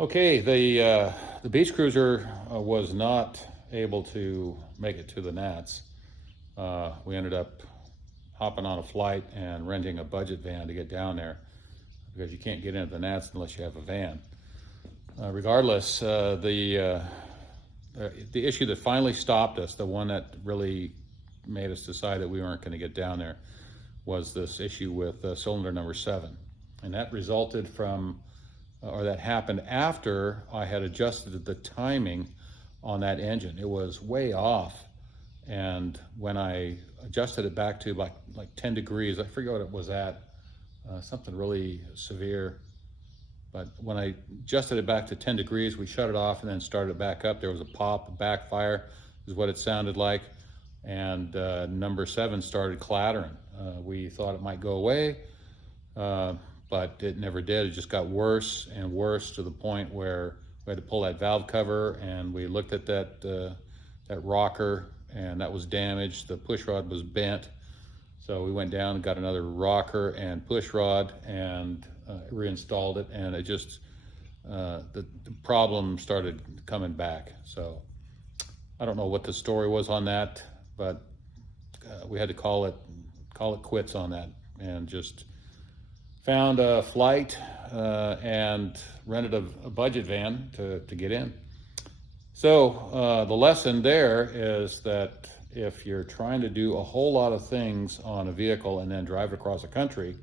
Okay, the BeachCruiser was not able to make it to the NATS. We ended up hopping on a flight and renting a budget van to get down there because you can't get into the NATS unless you have a van. Regardless, the issue that finally stopped us, the one that really made us decide that we weren't going to get down there, was this issue with cylinder number 7. And that resulted from, or that happened after I had adjusted the timing on that engine. It was way off. And when I adjusted it back to like 10 degrees, I forget what it was at, something really severe. But when I adjusted it back to 10 degrees, we shut it off and then started it back up. There was a pop, a backfire is what it sounded like. And number 7 started clattering. We thought it might go away, but it never did. It just got worse and worse to the point where we had to pull that valve cover, and we looked at that rocker, and that was damaged. The push rod was bent. So we went down and got another rocker and push rod and reinstalled it, and it just, the problem started coming back. So I don't know what the story was on that, but we had to call it quits on that, and just found a flight and rented a budget van to get in. So the lesson there is that if you're trying to do a whole lot of things on a vehicle and then drive across the country,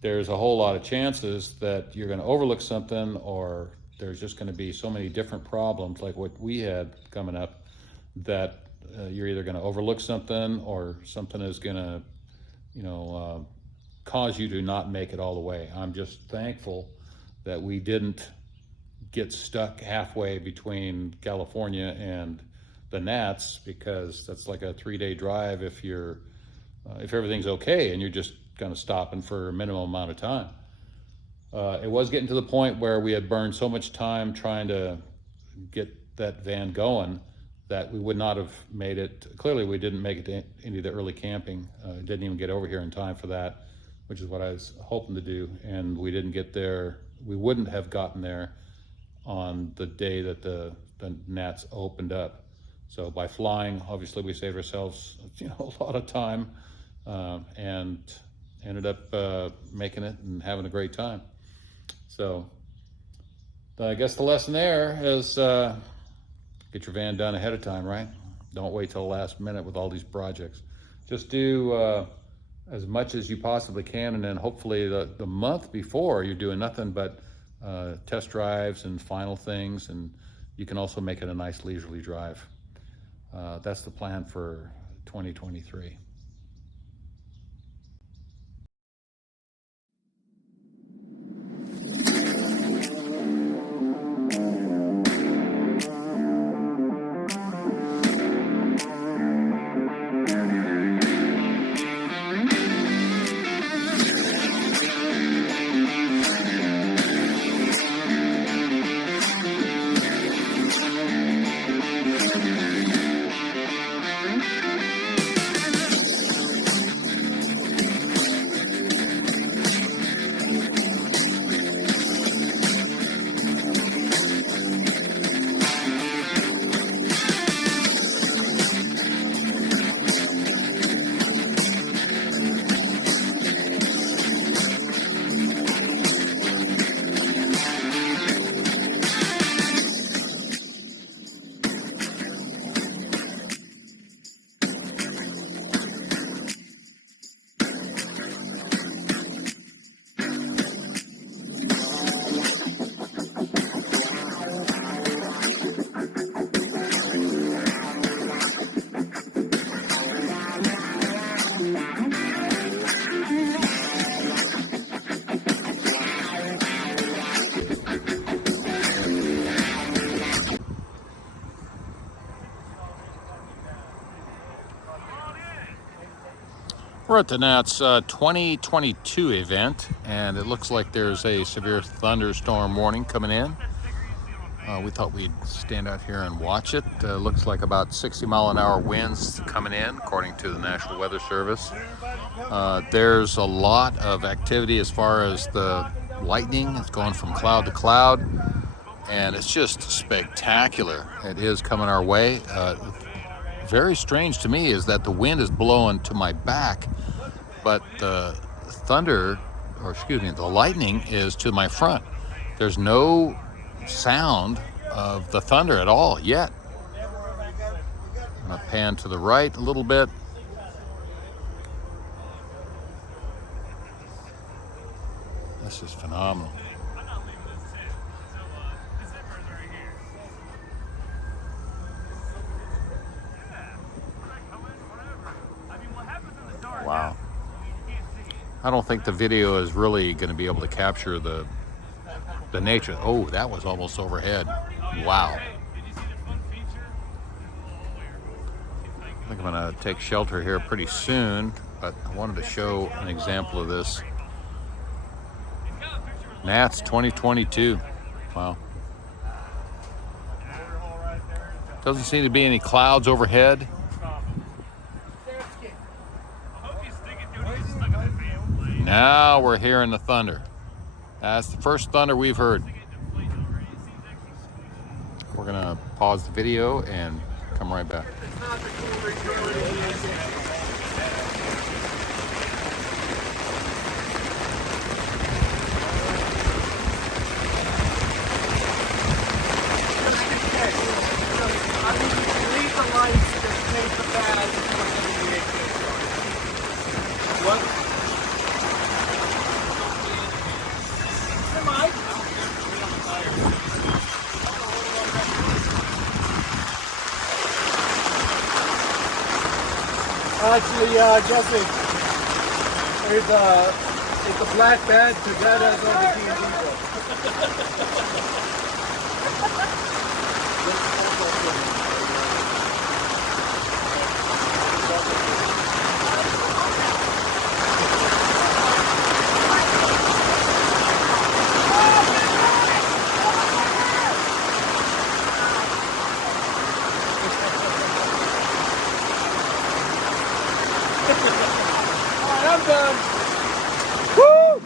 there's a whole lot of chances that you're going to overlook something, or there's just going to be so many different problems like what we had coming up, that you're either going to overlook something, or something is going to, cause you to not make it all the way. I'm just thankful that we didn't get stuck halfway between California and the NATS, because that's like a 3-day drive if everything's okay and you're just kind of stopping for a minimum amount of time. It was getting to the point where we had burned so much time trying to get that van going that we would not have made it. Clearly we didn't make it to any of the early camping. Didn't even get over here in time for that, which is what I was hoping to do. And we didn't get there. We wouldn't have gotten there on the day that the NATS opened up. So by flying, obviously we saved ourselves a lot of time, and ended up making it and having a great time. So I guess the lesson there is get your van done ahead of time, right? Don't wait till the last minute with all these projects. Just do as much as you possibly can, and then hopefully the month before you're doing nothing but test drives and final things, and you can also make it a nice leisurely drive. That's the plan for 2023. We're at the NATS 2022 event, and it looks like there's a severe thunderstorm warning coming in. We thought we'd stand out here and watch it. Looks like about 60-mile-an-hour winds coming in, according to the National Weather Service. There's a lot of activity as far as the lightning. It's going from cloud to cloud, and it's just spectacular. It is coming our way. Very strange to me is that the wind is blowing to my back, but the thunder, or excuse me, the lightning is to my front. There's no sound of the thunder at all yet. I'm gonna pan to the right a little bit. This is phenomenal. Wow. I don't think the video is really going to be able to capture the nature. Oh, that was almost overhead. Wow. I think I'm going to take shelter here pretty soon, but I wanted to show an example of this. NATS 2022. Wow. Doesn't seem to be any clouds overhead. Now we're hearing the thunder. That's the first thunder we've heard. We're gonna pause the video and come right back. Actually, Jesse, it's a black bed to get us on the TV. I'm done. Woo!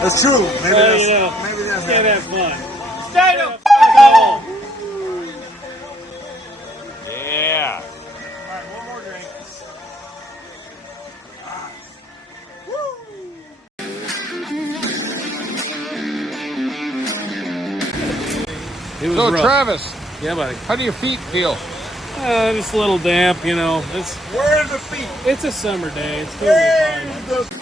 That's true. Maybe Well, that's, maybe that's can't it. have fun. Stay the fuck home. Yeah. All right, one more drink. It was So rough. Travis, Yeah, buddy. how do your feet feel? Just a little damp, you know. Where's the feet? It's a summer day. It's totally Where's fine. the